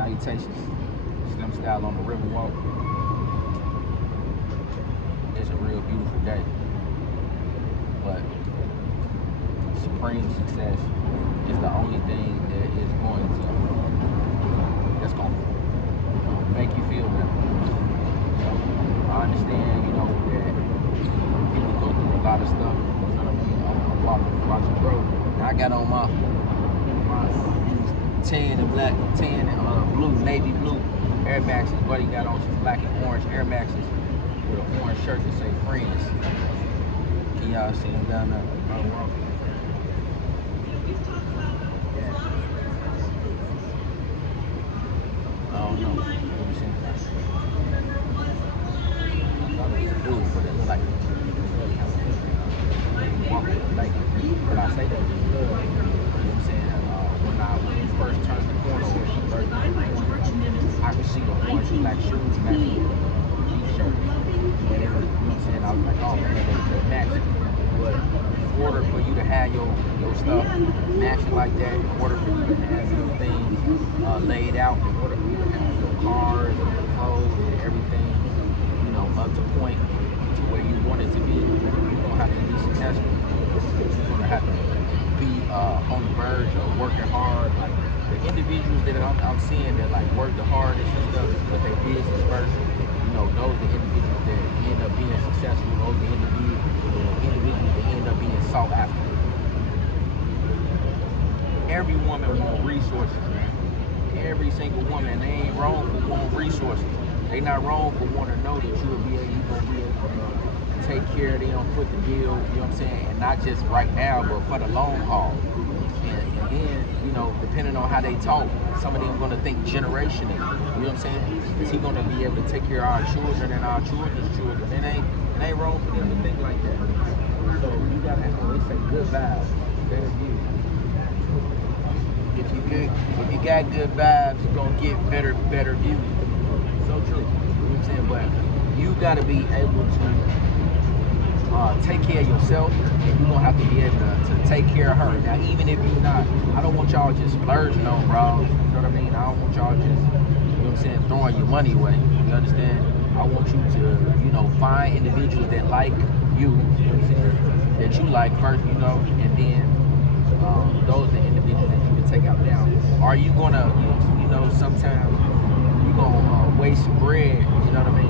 Salutations. Slim Style on the Riverwalk. It's a real beautiful day. But supreme success is the only thing that is going to make you feel better. So I understand, that people go through a lot of stuff. You know what I mean? I'm watching growth. Now I got on my 10 and black, 10 and blue, navy blue Air Maxes. Buddy got on some black and orange Air Maxes with an orange shirt that say friends. Can y'all see him down there? I don't know. Let me see. I thought it was a dude, but it looked like walking like when I say that, you know what I'm saying? When you first turned the corner, I could see the orange and black shoes matching with the t-shirt. And it was, you know what I'm saying? I was like, oh man, they matching. But in order for you to have your stuff matching like that, in order for you to have your things laid out, in order for you to have your cars and your clothes and everything, up to point to where you want it to be, you're gonna have to be successful. You're gonna have to be on the verge of working hard. Like the individuals that I'm seeing that like work the hardest and stuff, put their business first. Those are the individuals that end up being successful. Those are the individuals that end up being sought after. Every woman wants resources, man. Every single woman. They ain't wrong for wanting resources. They not wrong for wanting to know that you're gonna be able to take care of them, foot the bill, you know what I'm saying? And not just right now, but for the long haul. And then, depending on how they talk, some of them gonna think generationally, you know what I'm saying? Is he gonna be able to take care of our children and our children's children? It ain't wrong for them to think like that. So you gotta have, they say good vibes, better view. If you got good vibes, you're gonna get better views. So true, you know what I'm saying? But you gotta be able to take care of yourself, and you're gonna have to be able to take care of her. Now, even if you're not, I don't want y'all just splurging on bros, you know what I mean? I don't want y'all just, you know what I'm saying, throwing your money away, you understand? I want you to, find individuals that like you, you know what I'm saying, that you like first, and then those are the individuals that you can take out down. Are you gonna, sometimes you're gonna waste bread, you know what I mean?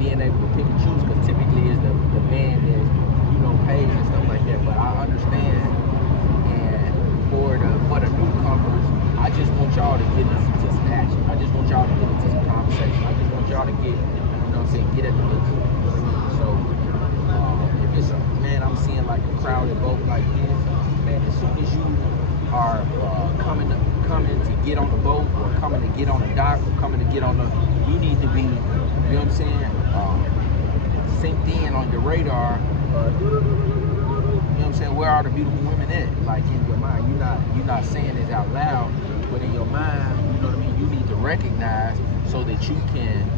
Being able to pick and choose, because typically is the man that pays and stuff like that. But I understand, and for the newcomers, I just want y'all to get into some action. I just want y'all to get into some conversation. I just want y'all to get, get at the business. So if it's I'm seeing like a crowded boat like this, man. As soon as you are coming to get on the boat, or coming to get on the dock, or coming to get on you need to be, you know what I'm saying, synced in on your radar. You know what I'm saying? Where are the beautiful women at? Like in your mind, you're not saying it out loud, but in your mind, you know what I mean. You need to recognize so that you can,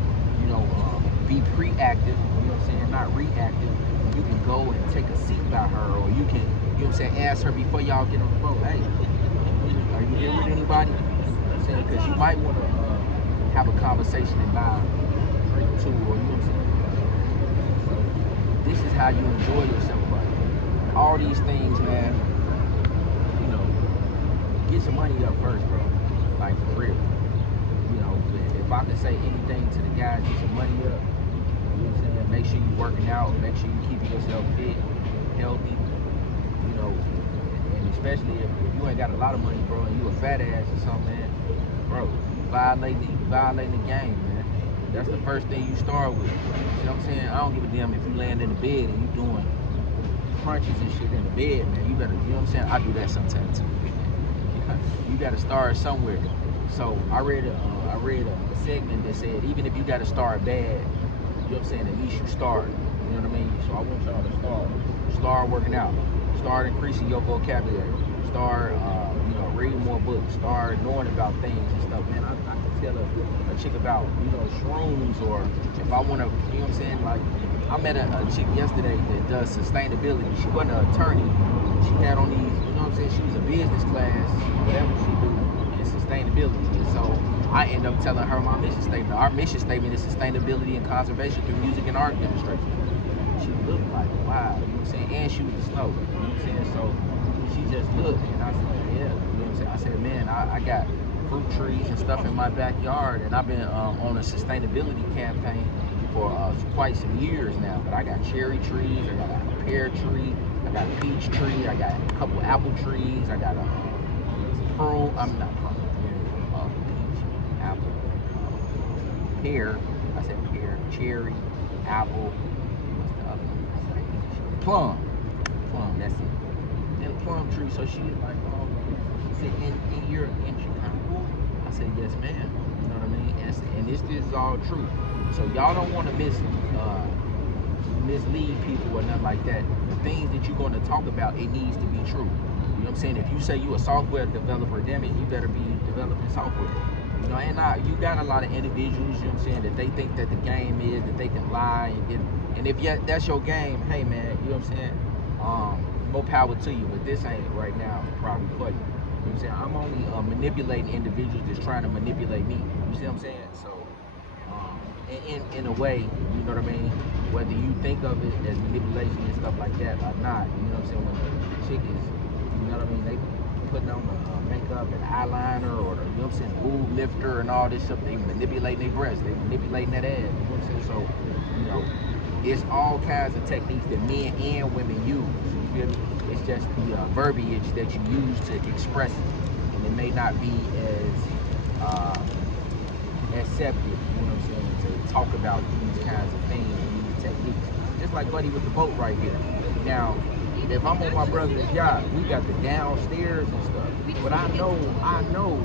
be preactive. You know what I'm saying? Not reactive. You can go and take a seat by her, or you can, you know what I'm saying, ask her before y'all get on the boat. Hey, are you here with anybody? You know what I'm saying? Because you might want to have a conversation and buy a drink or two, or you know what I'm saying. This is how you enjoy yourself, but all these things, man, get some money up first, bro. Like for real. If I could say anything to the guys, get some money up. You know what I'm saying? Make sure you're working out. Make sure you're keeping yourself fit, healthy. And especially if you ain't got a lot of money, bro, and you a fat ass or something, man, bro, you violating the game, man. That's the first thing you start with. You know what I'm saying? I don't give a damn if you laying in the bed and you doing crunches and shit in the bed, man. You better, you know what I'm saying? I do that sometimes too. You gotta start somewhere. So I read a segment that said, even if you gotta start bad, you know what I'm saying, at least you start. You know what I mean? So I want y'all to start working out, start increasing your vocabulary, start reading more books, start knowing about things and stuff. Man, I can tell a chick about shrooms, or if I want to, you know what I'm saying, like I met a chick yesterday that does sustainability. She wasn't an attorney. She had on these, you know what I'm saying, she was a business class, whatever she do in sustainability. And so I end up telling her my mission statement. Our mission statement is sustainability and conservation through music and art demonstration. She looked like, wow, you know what I'm saying? And she was the snow, you know what I'm saying? So she just looked, and I said, yeah, you know what I'm saying? I said, man, I got fruit trees and stuff in my backyard, and I've been on a sustainability campaign for quite some years now. But I got cherry trees, I got a pear tree, I got a peach tree, I got a couple apple trees, I got a prune, I'm not prune, peach, apple, pear, I said pear, cherry, apple, what's the other one? Plum, that's it. And plum tree, so she was like, oh, she said, and you're in Chicago? I said, yes, ma'am. You know what I mean? And this is all true. So y'all don't want to mislead people or nothing like that. The things that you're going to talk about, it needs to be true. You know what I'm saying? If you say you a software developer, damn it, you better be developing software. You know, and you got a lot of individuals, you know what I'm saying, that they think that the game is that they can lie and if that's your game, hey man, you know what I'm saying? More power to you, but this ain't right now probably for you. You know what I'm saying? I'm only manipulating individuals that's trying to manipulate me. You see what I'm saying? So, in a way, you know what I mean? Whether you think of it as manipulation and stuff like that or not, you know what I'm saying? When the chick is, you know what I mean? They putting on the makeup and eyeliner or the, you know what I'm saying, boob lifter and all this stuff. They manipulating their breasts. They manipulating that ass. You know what I'm saying? So, you know, it's all kinds of techniques that men and women use. You feel me? It's just the verbiage that you use to express it, and it may not be as accepted. You know what I'm saying? To talk about these kinds of things and these techniques. Just like Buddy with the boat right here. Now, if I'm on my brother's yacht, we got the downstairs and stuff. But I know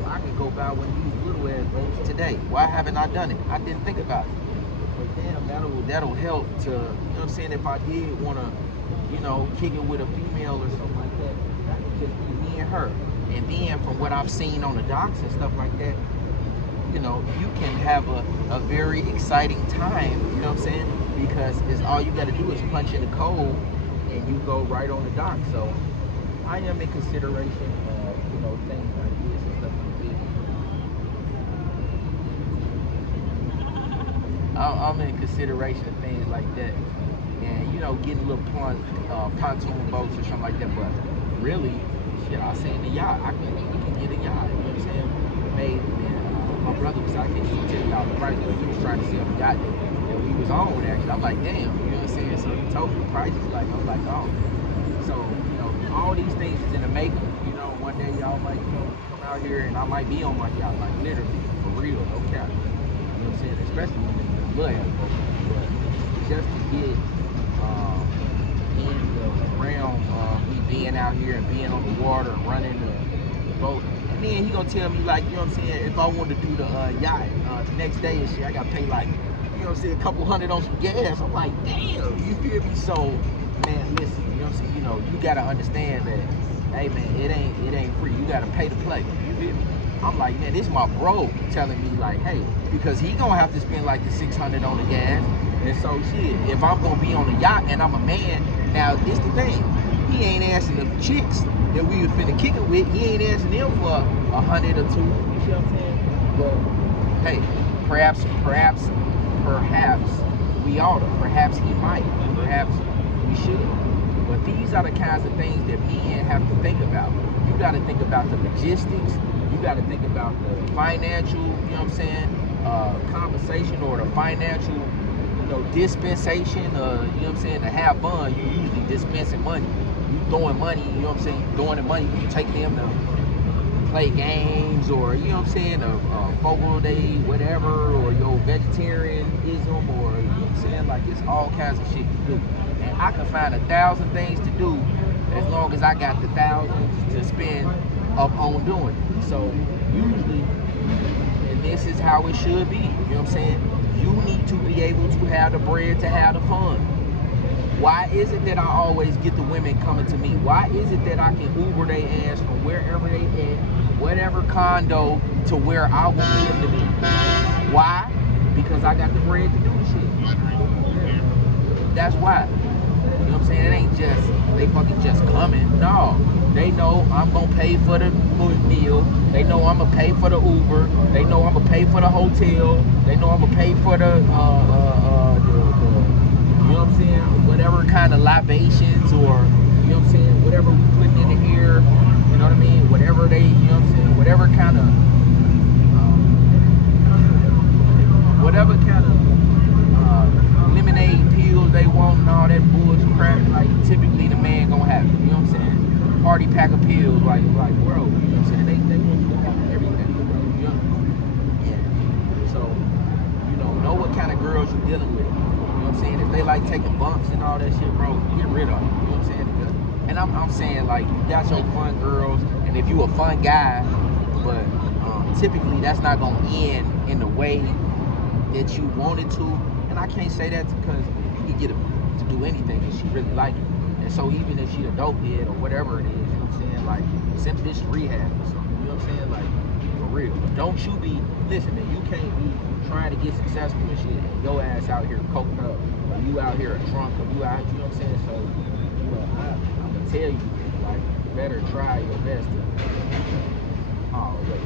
I can go buy one of these little ass boats today. Why haven't I done it? I didn't think about it. But damn, that'll help to, you know what I'm saying, if I did want to, you know, kick it with a female or something like that, that could just be me and her. And then from what I've seen on the docks and stuff like that, you know, you can have a very exciting time, you know what I'm saying? Because it's all you got to do is punch in the code and you go right on the dock. So I am in consideration of, you know, things like this and stuff like this. I'm in consideration of things like that, and you know, getting little pontoon boats or something like that. But really, shit, I seen the yacht. We can get a yacht. You know what I'm saying? Made, and my brother was out there. He was telling y'all the price, but he was trying to sell the yacht that we was on actually. I'm like, damn, you know what I'm saying? So he told me the prices. Like, I'm like, oh. So you know, all these things is in the making. You know, one day y'all might, you know, come out here and I might be on my yacht, like literally, for real, no cap. You know what I'm saying? Especially when it's but just to get in the realm of me being out here and being on the water and running the boat. And then he gonna tell me, like, you know what I'm saying, if I want to do the yacht the next day and shit, I gotta pay like, you know what I'm saying, a couple $100 on some gas. I'm like, damn, you feel me? So, man, listen, you know what I'm saying, you know, you gotta understand that, hey man, it ain't free. You gotta pay to play. You feel me? I'm like, man, this is my bro telling me, like, hey, because he gonna have to spend like the $600 on the gas. And so shit, if I'm gonna be on the yacht and I'm a man, now this the thing, he ain't asking the chicks that we was finna kick it with, he ain't asking them for $100 or $200, you see what I'm saying? But hey, perhaps we ought to, perhaps he might, perhaps we should. But these are the kinds of things that men have to think about. You gotta think about the logistics. You got to think about the financial, you know what I'm saying, compensation or the financial, you know, dispensation, you know what I'm saying, to have fun. You usually dispensing money. You throwing money, you know what I'm saying, throwing the money, you take them to play games or, you know what I'm saying, a Fogle Day, whatever, or your vegetarianism or, you know what I'm saying, like it's all kinds of shit to do. And I can find 1,000 things to do as long as I got the thousands to spend up on doing it. So usually, and this is how it should be, you know what I'm saying? You need to be able to have the bread to have the fun. Why is it that I always get the women coming to me? Why is it that I can Uber their ass from wherever they at, whatever condo, to where I want them to be? Why? Because I got the bread to do the shit. That's why. You know what I'm saying? It ain't just, they fucking just coming. No. They know I'm gonna pay for the meal. They know I'm gonna pay for the Uber. They know I'm gonna pay for the hotel. They know I'm gonna pay for the you know what I'm saying, whatever kind of libations, or you know what I'm saying, whatever we putting in the air. You know what I mean? Whatever they, you know what I'm saying, whatever kind of lemonade pills they want and all that bullshit crap. Like typically the man gonna have it. You know what I'm saying? Party pack of pills, like bro. You know what I'm saying? They want you to have everything, bro. You know? Yeah. So know what kind of girls you're dealing with. You know what I'm saying? If they like taking bumps and all that shit, bro, get rid of them. You know what I'm saying? And I'm saying, like, you got your fun girls, and if you a fun guy, but typically that's not gonna end in the way that you wanted to. And I can't say that because you can get her to do anything if she really like it. And so even if she a dope head or whatever it is, you know what I'm saying, like, send this to rehab or something. You know what I'm saying? Like, for real. Don't you be, listen, man, you can't be trying to get successful and shit, and your ass out here coked up, or you out here drunk, or you out, you know what I'm saying? So, I'm gonna tell you, like, you better try your best to, oh, wait,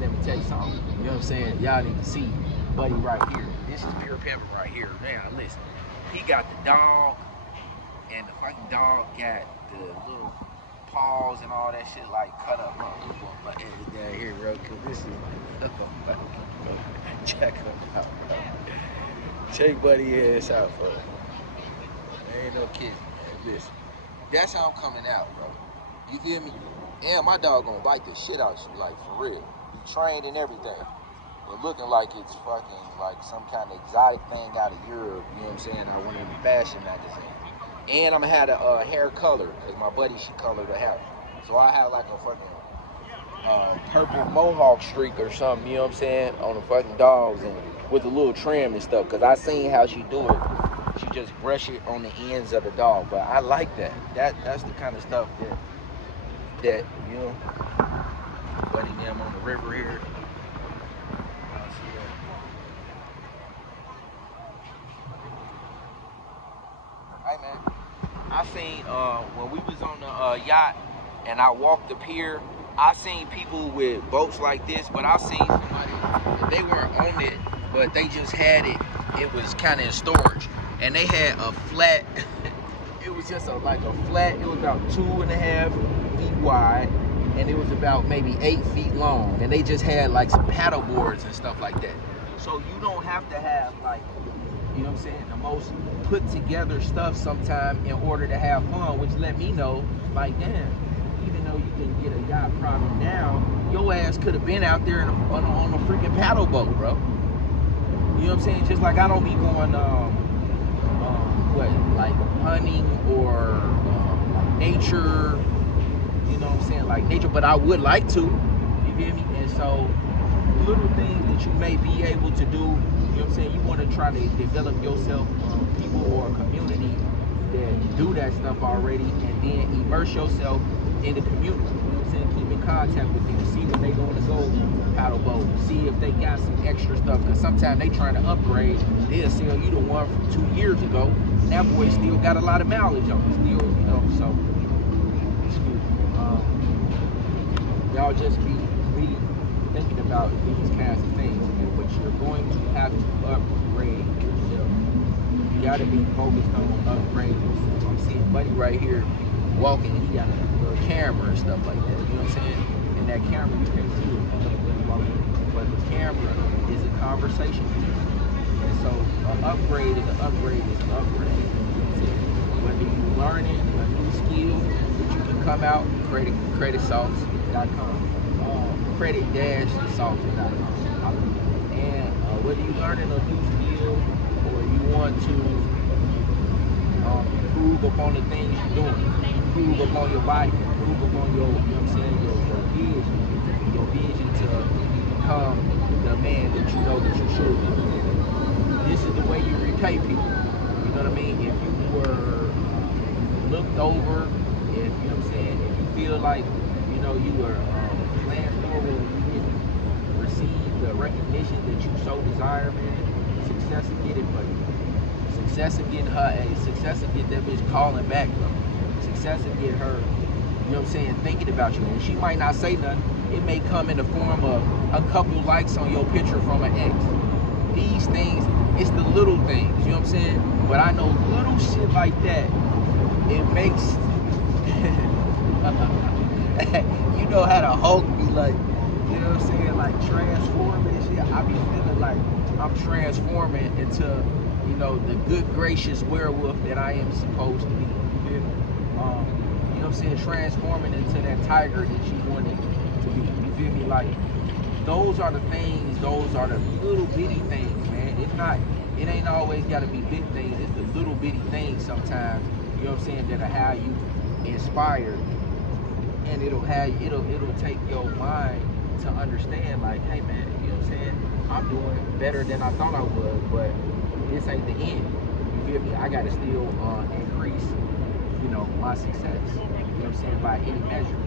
let me tell you something. You know what I'm saying? Y'all need to see buddy right here. This is Pure Pepper right here. Man, listen, he got the dog, and the fucking dog got the little paws and all that shit like cut up. But down here, bro, cause this is check him out, bro. Check buddy ass out, bro. There ain't no kidding, man. Listen, that's how I'm coming out, bro. You feel me? And my dog gonna bite the shit out you, like, for real. He trained and everything, but looking like it's fucking like some kind of exotic thing out of Europe. You know what I'm saying? I went in the fashion magazine. And I'm gonna have a hair color, cause my buddy, she colored the hair. So I have like a fucking purple mohawk streak or something, you know what I'm saying, on the fucking dogs, and with a little trim and stuff. Cause I seen how she do it. She just brush it on the ends of the dog. But I like that. That's the kind of stuff that you know, buddy them on the river here. Hey man, I seen when we was on the yacht and I walked the pier, I seen people with boats like this, but I seen somebody, they weren't on it, but they just had it. It was kind of in storage, and they had a flat. It was just like a flat. It was about 2.5 feet wide, and it was about maybe 8 feet long. And they just had like some paddle boards and stuff like that. So you don't have to have, like, you know what I'm saying, the most put together stuff sometime in order to have fun, which let me know, like, damn, even though you can get a yacht probably now, your ass could have been out there on a freaking paddle boat, bro. You know what I'm saying? Just like I don't be going, like hunting or like nature, you know what I'm saying, like nature, but I would like to, you feel me? And so little things that you may be able to do, you know what I'm saying, you want to try to develop yourself, people or a community that do that stuff already, and then immerse yourself in the community, you know what I'm saying, keep in contact with them, see when they going to go paddle boat, see if they got some extra stuff, because sometimes they trying to upgrade, they'll sell you the one from 2 years ago, and that boy still got a lot of mileage on it, still, you know, so, y'all just be thinking about these kinds of things, but you're going to have to upgrade yourself. You gotta be focused on upgrading yourself. I'm seeing buddy right here walking, and he got a little camera and stuff like that, you know what I'm saying? And that camera, you can't see it, but the camera is a conversation piece. And so an upgrade is an upgrade is an upgrade. You know what I'm saying? Whether you're learning a new skill that you can come out, creditsauce.com. credit-sauce.com. And whether you're learning a new skill or you want to improve upon the things you're doing, improve upon your body, improve upon your, you know what I'm saying, your vision to become the man that you know that you should be. This is the way you repay people. You know what I mean? If you were looked over, if, you know what I'm saying, if you feel like, you know, you were glanced over and you didn't receive the recognition that you so desire, man, success will get it for you. Success will get her a, success will get that bitch calling back, bro. Success will get her, you know what I'm saying, thinking about you. And she might not say nothing, It may come in the form of a couple likes on your picture from an ex. These things, it's the little things, you know what I'm saying? But I know little shit like that, it makes, you know how the Hulk be like, you know what I'm saying, like transforming and shit. I be feeling like I'm transforming into, you know, the good gracious werewolf that I am supposed to be. You feel me? You know what I'm saying? Transforming into that tiger that you wanted to be. You feel me? Like, those are the things, those are the little bitty things, man. It ain't always gotta be big things, it's the little bitty things sometimes, you know what I'm saying, that'll have you inspired, and it'll take your mind to understand, like, hey man, you know what I'm saying, I'm doing better than I thought I would, but this ain't the end. You feel me? I gotta still increase, you know, my success. You know what I'm saying? By any measure.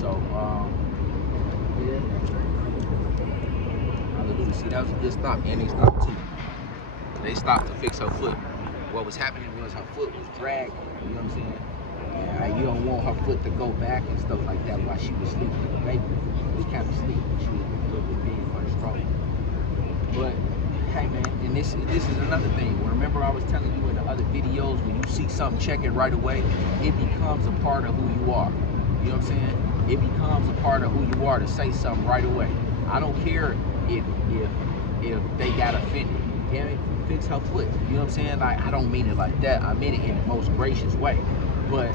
So yeah. Hallelujah. See, that was a good stop, and they stopped too. They stopped to fix her foot. What was happening was her foot was dragging. You know what I'm saying? And you don't want her foot to go back and stuff like that while she was sleeping. The baby was kind of sleeping. She was a little bit big for the stroke. But hey man, and this is another thing. Remember I was telling you in the other videos, when you see something, check it right away. It becomes a part of who you are. You know what I'm saying? It becomes a part of who you are to say something right away. I don't care if they got offended. Damn it, fix her foot. You know what I'm saying? Like, I don't mean it like that. I mean it in the most gracious way. But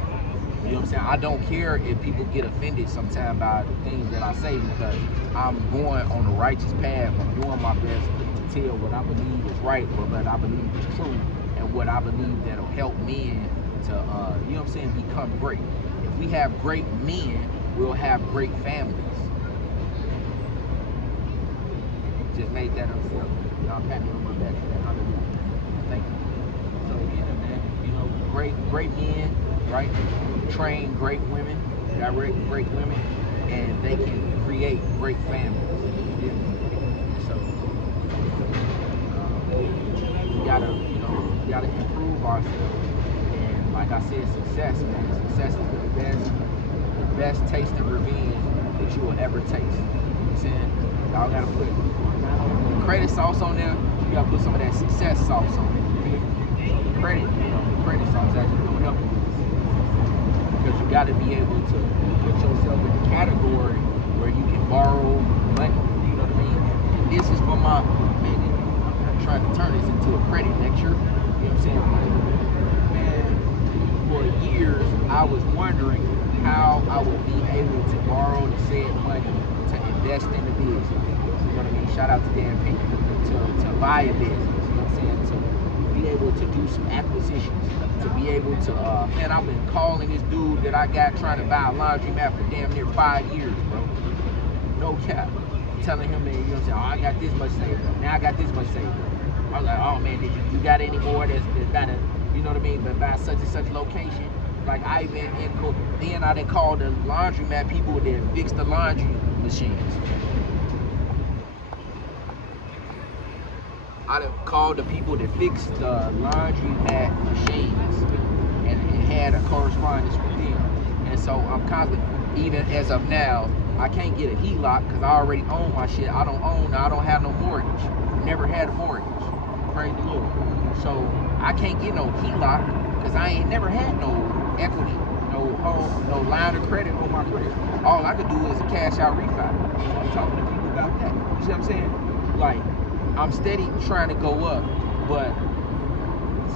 you know what I'm saying? I don't care if people get offended sometimes by the things that I say, because I'm going on the righteous path. I'm doing my best to tell what I believe is right, or what I believe is true, and what I believe that'll help men to, you know what I'm saying, become great. If we have great men, we'll have great families. Just made that up for you. Y'all pat me on my back for that. Hallelujah. Thank you. So yeah, man, you know, great men, right? Train great women, direct great women, and they can create great families. Yeah. So we gotta improve ourselves. And like I said, success, man. Success is the best taste of revenge that you will ever taste. You know what I'm saying? Y'all gotta put the credit sauce on there. You gotta put some of that success sauce on it. So the credit sauce actually gonna help you with this. Because you gotta be able to put yourself in the category where you can borrow money. You know what I mean? And this is for my, man, I'm trying to turn this into a credit lecture. You know what I'm saying? Man, for years I was wondering how I would be able to borrow the said money to invest in the business. You know what I mean? Shout out to Dan Pink. To buy a business. You know what I'm saying? To be able to do some acquisitions. To be able to, man, I've been calling this dude that I got trying to buy a laundromat for damn near 5 years, bro. No cap. I'm telling him, man, you know what I'm saying? Oh, I got this much saved up. Now I got this much saved up. I was like, oh man, you got any more that's got a, you know what I mean, but by such and such location? Like I even, then I done called the laundromat people that fix the laundry machines. I done called the people that fix the laundromat machines and had a correspondence with them. And so I'm constantly, even as of now, I can't get a HELOC because I already own my shit. I don't have no mortgage. Never had a mortgage. Praise the Lord. So I can't get no HELOC because I ain't never had no equity, no home, no line of credit on my credit. All I could do is a cash out refi. So I'm talking to people about that. You see what I'm saying? Like, I'm steady trying to go up, but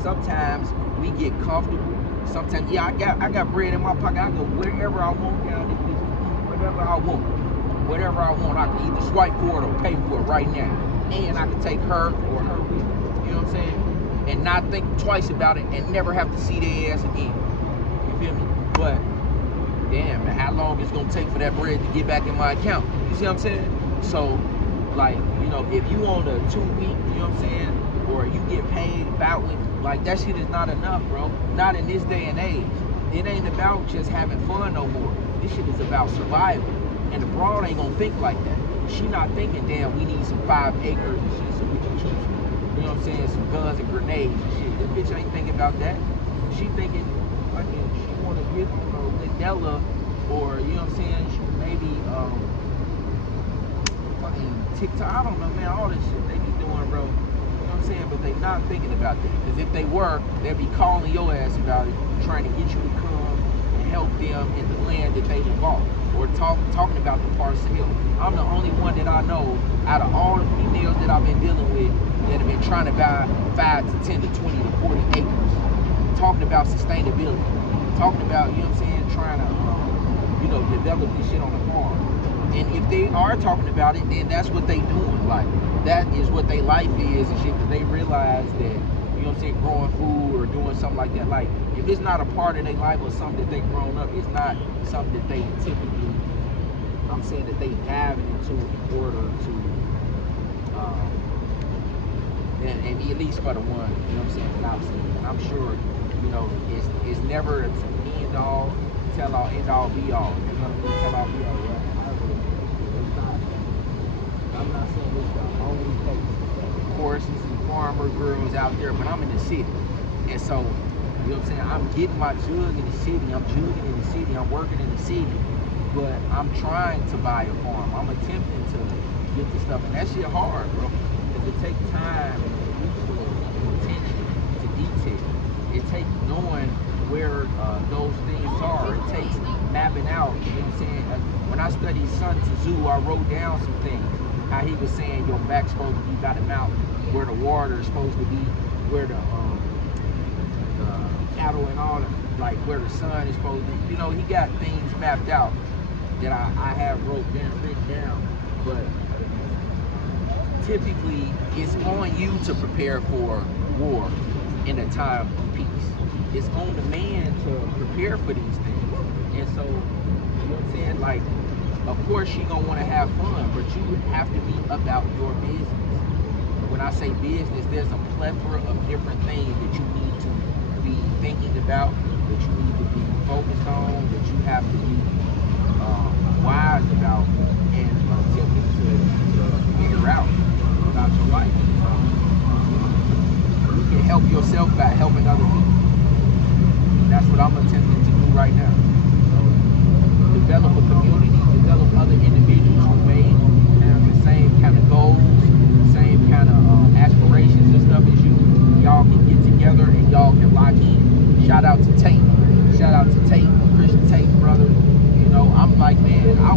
sometimes we get comfortable. Sometimes, yeah, I got bread in my pocket. I go wherever I want down this business, whatever I want. Whatever I want, I can either swipe for it or pay for it right now. And I can take her or her with me. You know what I'm saying? And not think twice about it and never have to see their ass again. You feel me? But damn, man, how long it's gonna take for that bread to get back in my account? You see what I'm saying? So, like, you know, if you on a 2 week, you know what I'm saying, or you get paid about with, like, that shit is not enough, bro. Not in this day and age. It ain't about just having fun no more. This shit is about survival. And the broad ain't gonna think like that. She not thinking, damn, we need some 5 acres and shit so we can shoot some, you know what I'm saying, some guns and grenades and shit. This bitch ain't thinking about that. She thinking, Ella, or you know what I'm saying, maybe fucking TikTok. I don't know, man. All this shit they be doing, bro. You know what I'm saying? But they not thinking about that. Because if they were, they'd be calling your ass about it, trying to get you to come and help them in the land that they bought, or talking about the parcel. I'm the only one that I know out of all the females that I've been dealing with that have been trying to buy 5 to 10 to 20 to 40 acres, talking about sustainability, talking about, you know what I'm saying, trying to, you know, develop this shit on the farm. And if they are talking about it, then that's what they doing. Like, that is what their life is and shit, because they realize that, you know what I'm saying, growing food or doing something like that. Like, if it's not a part of their life or something that they grown up, it's not something that they typically, I'm saying, that they dive into in order to, and at least for the one, you know what I'm saying, that I've seen. And I'm sure, you know, it's never an end all, tell all, end all, be all. You know what I mean? Tell all, be all, right? I'm not saying this the only case. Of course, there's some farmer girls out there, but I'm in the city. And so, you know what I'm saying, I'm getting my jug in the city, I'm jugging in the city, I'm working in the city, but I'm trying to buy a farm. I'm attempting to get the stuff, and that shit hard, bro. Because it takes time and resources and attention to detail. It takes knowing where those things are. It takes mapping out, you know what I'm saying? When I studied Sun Tzu, I wrote down some things. How he was saying your back's supposed to be by the mountain, where the water is supposed to be, where the cattle and all that, like where the sun is supposed to be. You know, he got things mapped out that I have written down. But typically, it's on you to prepare for war in a time of peace. It's on the man to prepare for these things. And so, you know what I'm saying? Like, of course you're gonna wanna have fun, but you have to be about your business. When I say business, there's a plethora of different things that you need to be thinking about, that you need to be focused on, that you have to be wise about, and attempting to figure out about your life. You can help yourself by helping other people. And that's what I'm attempting to do right now. So, develop a community, develop other individuals who may have the same kind of goals, same kind of aspirations and stuff as you. Y'all can get together and y'all can lock in. Shout out to Tate. Shout out to Tate, Christian Tate, brother. You know, I'm like, man, I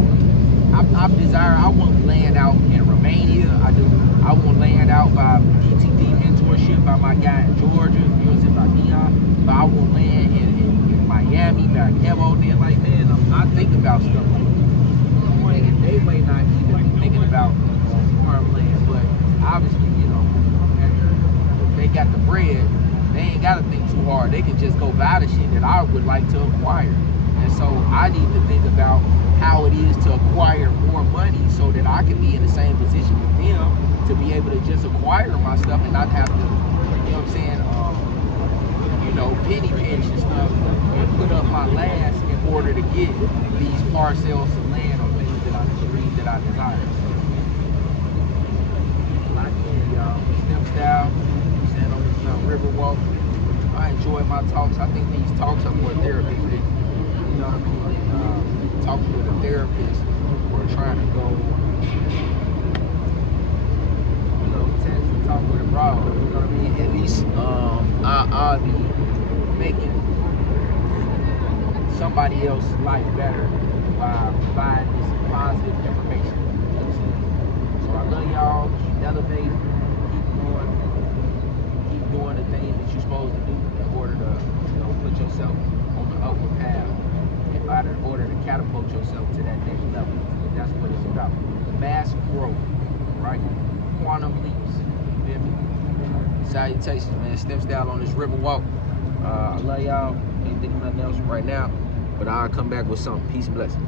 want land out in Romania. I want land out by DTD mentorship by my guy in Georgia, you know what I'm saying, by Dion. But I want land in Miami, by Kevo. They're like, man, I think about stuff like that. They may not even be thinking about farmland, but obviously, you know, if they got the bread, they ain't got to think too hard. They can just go buy the shit that I would like to acquire. And so I need to think about how it is to acquire more money so that I can be in the same position with them to be able to just acquire my stuff and not have to, you know what I'm saying, you know, penny pinch and stuff and put up my last in order to get these parcels of land or things that I desire. Lock in, y'all. Stem Style, stand on this river walk. I enjoy my talks. I think these talks are more therapeutic. You know what I mean? Talking with a therapist or trying to go, you know, tend to talk with a bro. You know what I mean? At least I'll be making somebody else's life better by providing this positive information. You know what I'm saying? So I love y'all. Keep elevating. Keep doing the things that you're supposed to do in order to, you know, put yourself on the upward path. In order to catapult yourself to that next level. That's what it's about. Mass growth, right? Quantum leaps. You feel me? Salutations, man. Stem Style on this river walk. I love y'all. Ain't thinking nothing else right now, but I'll come back with something. Peace and blessings.